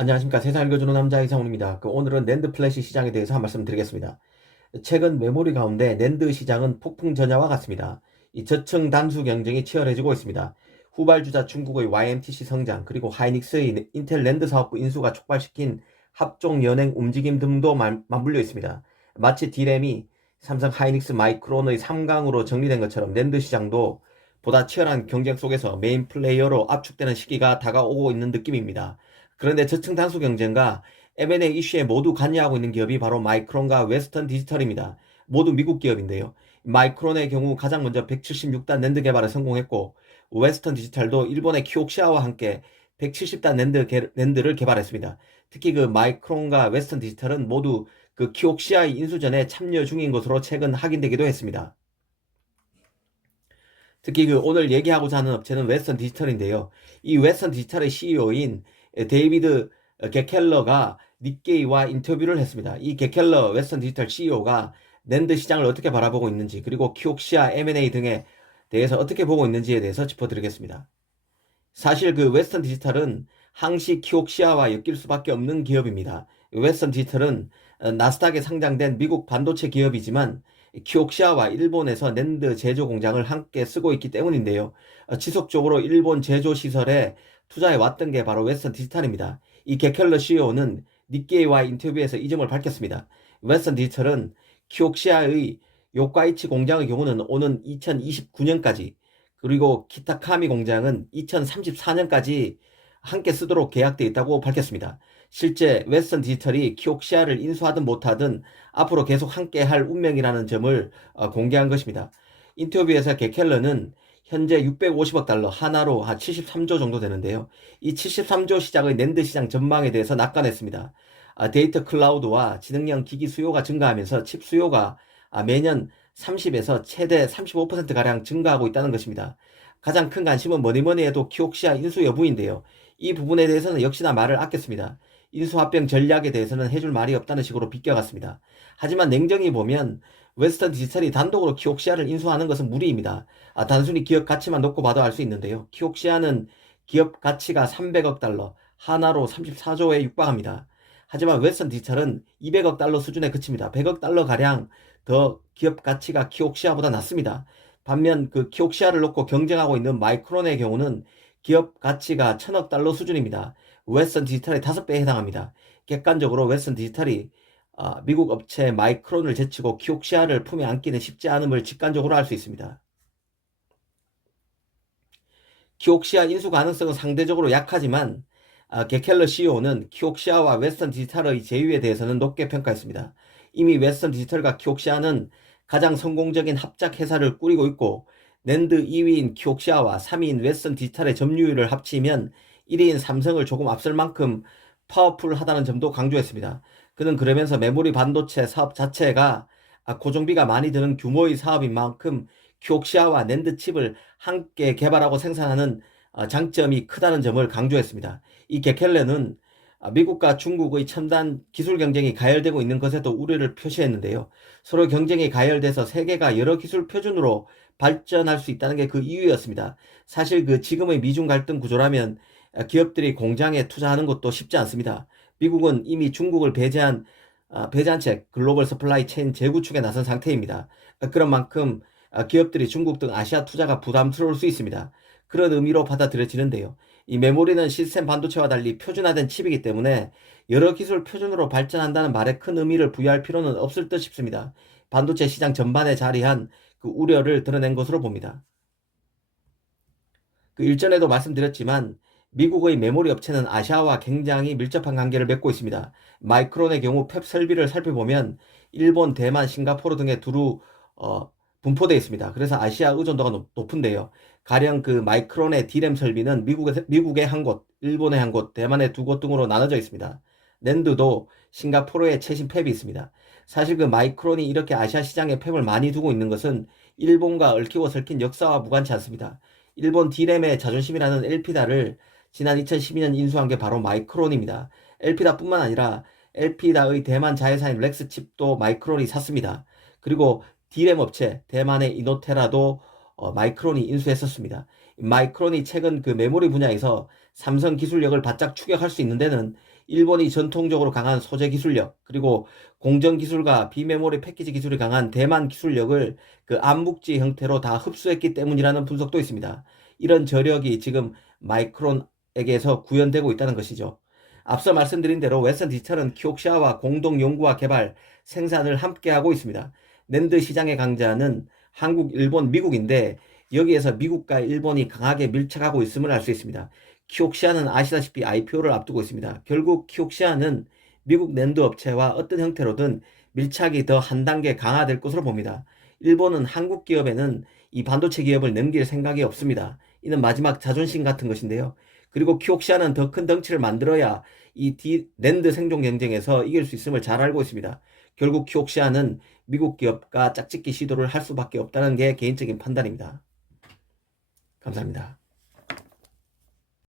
안녕하십니까. 세상 읽어주는 남자 이상훈입니다. 오늘은 낸드 플래시 시장에 대해서 한 말씀 드리겠습니다. 최근 메모리 가운데 낸드 시장은 폭풍 전야와 같습니다. 이 저층 단수 경쟁이 치열해지고 있습니다. 후발주자 중국의 YMTC 성장, 그리고 하이닉스의 인텔 낸드 사업부 인수가 촉발시킨 합종 연행 움직임 등도 맞물려 있습니다. 마치 D램이 삼성 하이닉스 마이크론의 3강으로 정리된 것처럼 낸드 시장도 보다 치열한 경쟁 속에서 메인 플레이어로 압축되는 시기가 다가오고 있는 느낌입니다. 그런데 저층 단수 경쟁과 M&A 이슈에 모두 관여하고 있는 기업이 바로 마이크론과 웨스턴 디지털입니다. 모두 미국 기업인데요. 마이크론의 경우 가장 먼저 176단 낸드 개발에 성공했고, 웨스턴 디지털도 일본의 키옥시아와 함께 170단 낸드를 개발했습니다. 특히 그 마이크론과 웨스턴 디지털은 모두 그 키옥시아의 인수전에 참여 중인 것으로 최근 확인되기도 했습니다. 특히 그 오늘 얘기하고자 하는 업체는 웨스턴 디지털인데요. 이 웨스턴 디지털의 CEO인 데이비드 게켈러가 닉게이와 인터뷰를 했습니다. 이 게켈러 웨스턴 디지털 CEO가 낸드 시장을 어떻게 바라보고 있는지, 그리고 키옥시아 M&A 등에 대해서 어떻게 보고 있는지에 대해서 짚어드리겠습니다. 사실 그 웨스턴 디지털은 항시 키옥시아와 엮일 수밖에 없는 기업입니다. 웨스턴 디지털은 나스닥에 상장된 미국 반도체 기업이지만 키옥시아와 일본에서 낸드 제조 공장을 함께 쓰고 있기 때문인데요. 지속적으로 일본 제조 시설에 투자해 왔던 게 바로 웨스턴 디지털입니다. 이 게켈러 CEO는 닉게이와 인터뷰에서 이 점을 밝혔습니다. 웨스턴 디지털은 키옥시아의 요카이치 공장의 경우는 오는 2029년까지, 그리고 키타카미 공장은 2034년까지 함께 쓰도록 계약되어 있다고 밝혔습니다. 실제 웨스턴 디지털이 키옥시아를 인수하든 못하든 앞으로 계속 함께 할 운명이라는 점을 공개한 것입니다. 인터뷰에서 게켈러는 현재 650억 달러, 하나로 한 73조 정도 되는데요. 이 73조 시장의 낸드 시장 전망에 대해서 낙관했습니다. 데이터 클라우드와 지능형 기기 수요가 증가하면서 칩 수요가 매년 30에서 최대 35%가량 증가하고 있다는 것입니다. 가장 큰 관심은 뭐니뭐니 해도 키옥시아 인수 여부인데요. 이 부분에 대해서는 역시나 말을 아꼈습니다. 인수합병 전략에 대해서는 해줄 말이 없다는 식으로 비껴갔습니다. 하지만 냉정히 보면 웨스턴 디지털이 단독으로 키옥시아를 인수하는 것은 무리입니다. 단순히 기업 가치만 놓고 봐도 알 수 있는데요. 키옥시아는 기업 가치가 300억 달러, 하나로 34조에 육박합니다. 하지만 웨스턴 디지털은 200억 달러 수준에 그칩니다. 100억 달러 가량 더 기업 가치가 키옥시아보다 낮습니다. 반면 그 키옥시아를 놓고 경쟁하고 있는 마이크론의 경우는 기업 가치가 1000억 달러 수준입니다. 웨스턴 디지털의 5배에 해당합니다. 객관적으로 웨스턴 디지털이 미국 업체 마이크론을 제치고 키옥시아를 품에 안기는 쉽지 않음을 직관적으로 알 수 있습니다. 키옥시아 인수 가능성은 상대적으로 약하지만 게켈러 CEO는 키옥시아와 웨스턴 디지털의 제휴에 대해서는 높게 평가했습니다. 이미 웨스턴 디지털과 키옥시아는 가장 성공적인 합작 회사를 꾸리고 있고, 낸드 2위인 키옥시아와 3위인 웨스턴 디지털의 점유율을 합치면 1위인 삼성을 조금 앞설 만큼 파워풀하다는 점도 강조했습니다. 그는 그러면서 메모리 반도체 사업 자체가 고정비가 많이 드는 규모의 사업인 만큼 키옥시아와 낸드 칩을 함께 개발하고 생산하는 장점이 크다는 점을 강조했습니다. 이 게켈레는 미국과 중국의 첨단 기술 경쟁이 가열되고 있는 것에도 우려를 표시했는데요. 서로 경쟁이 가열돼서 세계가 여러 기술 표준으로 발전할 수 있다는 게 그 이유였습니다. 사실 그 지금의 미중 갈등 구조라면 기업들이 공장에 투자하는 것도 쉽지 않습니다. 미국은 이미 중국을 배제한 채 글로벌 서플라이 체인 재구축에 나선 상태입니다. 그런 만큼 기업들이 중국 등 아시아 투자가 부담스러울 수 있습니다. 그런 의미로 받아들여지는데요. 이 메모리는 시스템 반도체와 달리 표준화된 칩이기 때문에 여러 기술 표준으로 발전한다는 말에 큰 의미를 부여할 필요는 없을 듯 싶습니다. 반도체 시장 전반에 자리한 그 우려를 드러낸 것으로 봅니다. 그 일전에도 말씀드렸지만 미국의 메모리 업체는 아시아와 굉장히 밀접한 관계를 맺고 있습니다. 마이크론의 경우 팹 설비를 살펴보면 일본, 대만, 싱가포르 등에 두루 분포되어 있습니다. 그래서 아시아 의존도가 높은데요. 가령 그 마이크론의 D램 설비는 미국의 한 곳, 일본의 한 곳, 대만의 2곳 등으로 나눠져 있습니다. 낸드도 싱가포르에 최신 팹이 있습니다. 사실 그 마이크론이 이렇게 아시아 시장에 팹을 많이 두고 있는 것은 일본과 얽히고 설킨 역사와 무관치 않습니다. 일본 D램의 자존심이라는 엘피다를 지난 2012년 인수한 게 바로 마이크론입니다. 엘피다뿐만 아니라 엘피다의 대만 자회사인 렉스칩도 마이크론이 샀습니다. 그리고 D램 업체 대만의 이노테라도 마이크론이 인수했었습니다. 마이크론이 최근 그 메모리 분야에서 삼성 기술력을 바짝 추격할 수 있는 데는 일본이 전통적으로 강한 소재 기술력, 그리고 공정 기술과 비메모리 패키지 기술이 강한 대만 기술력을 그 암묵지 형태로 다 흡수했기 때문이라는 분석도 있습니다. 이런 저력이 지금 마이크론에게서 구현되고 있다는 것이죠. 앞서 말씀드린 대로 웨스턴 디지털은 키옥시아와 공동 연구와 개발, 생산을 함께하고 있습니다. 낸드 시장의 강자는 한국, 일본, 미국인데 여기에서 미국과 일본이 강하게 밀착하고 있음을 알 수 있습니다. 키옥시아는 아시다시피 IPO를 앞두고 있습니다. 결국 키옥시아는 미국 낸드 업체와 어떤 형태로든 밀착이 더 한 단계 강화될 것으로 봅니다. 일본은 한국 기업에는 이 반도체 기업을 넘길 생각이 없습니다. 이는 마지막 자존심 같은 것인데요. 그리고 키옥시아는 더 큰 덩치를 만들어야 이 낸드 생존 경쟁에서 이길 수 있음을 잘 알고 있습니다. 결국 키옥시아는 미국 기업과 짝짓기 시도를 할 수밖에 없다는 게 개인적인 판단입니다. 감사합니다.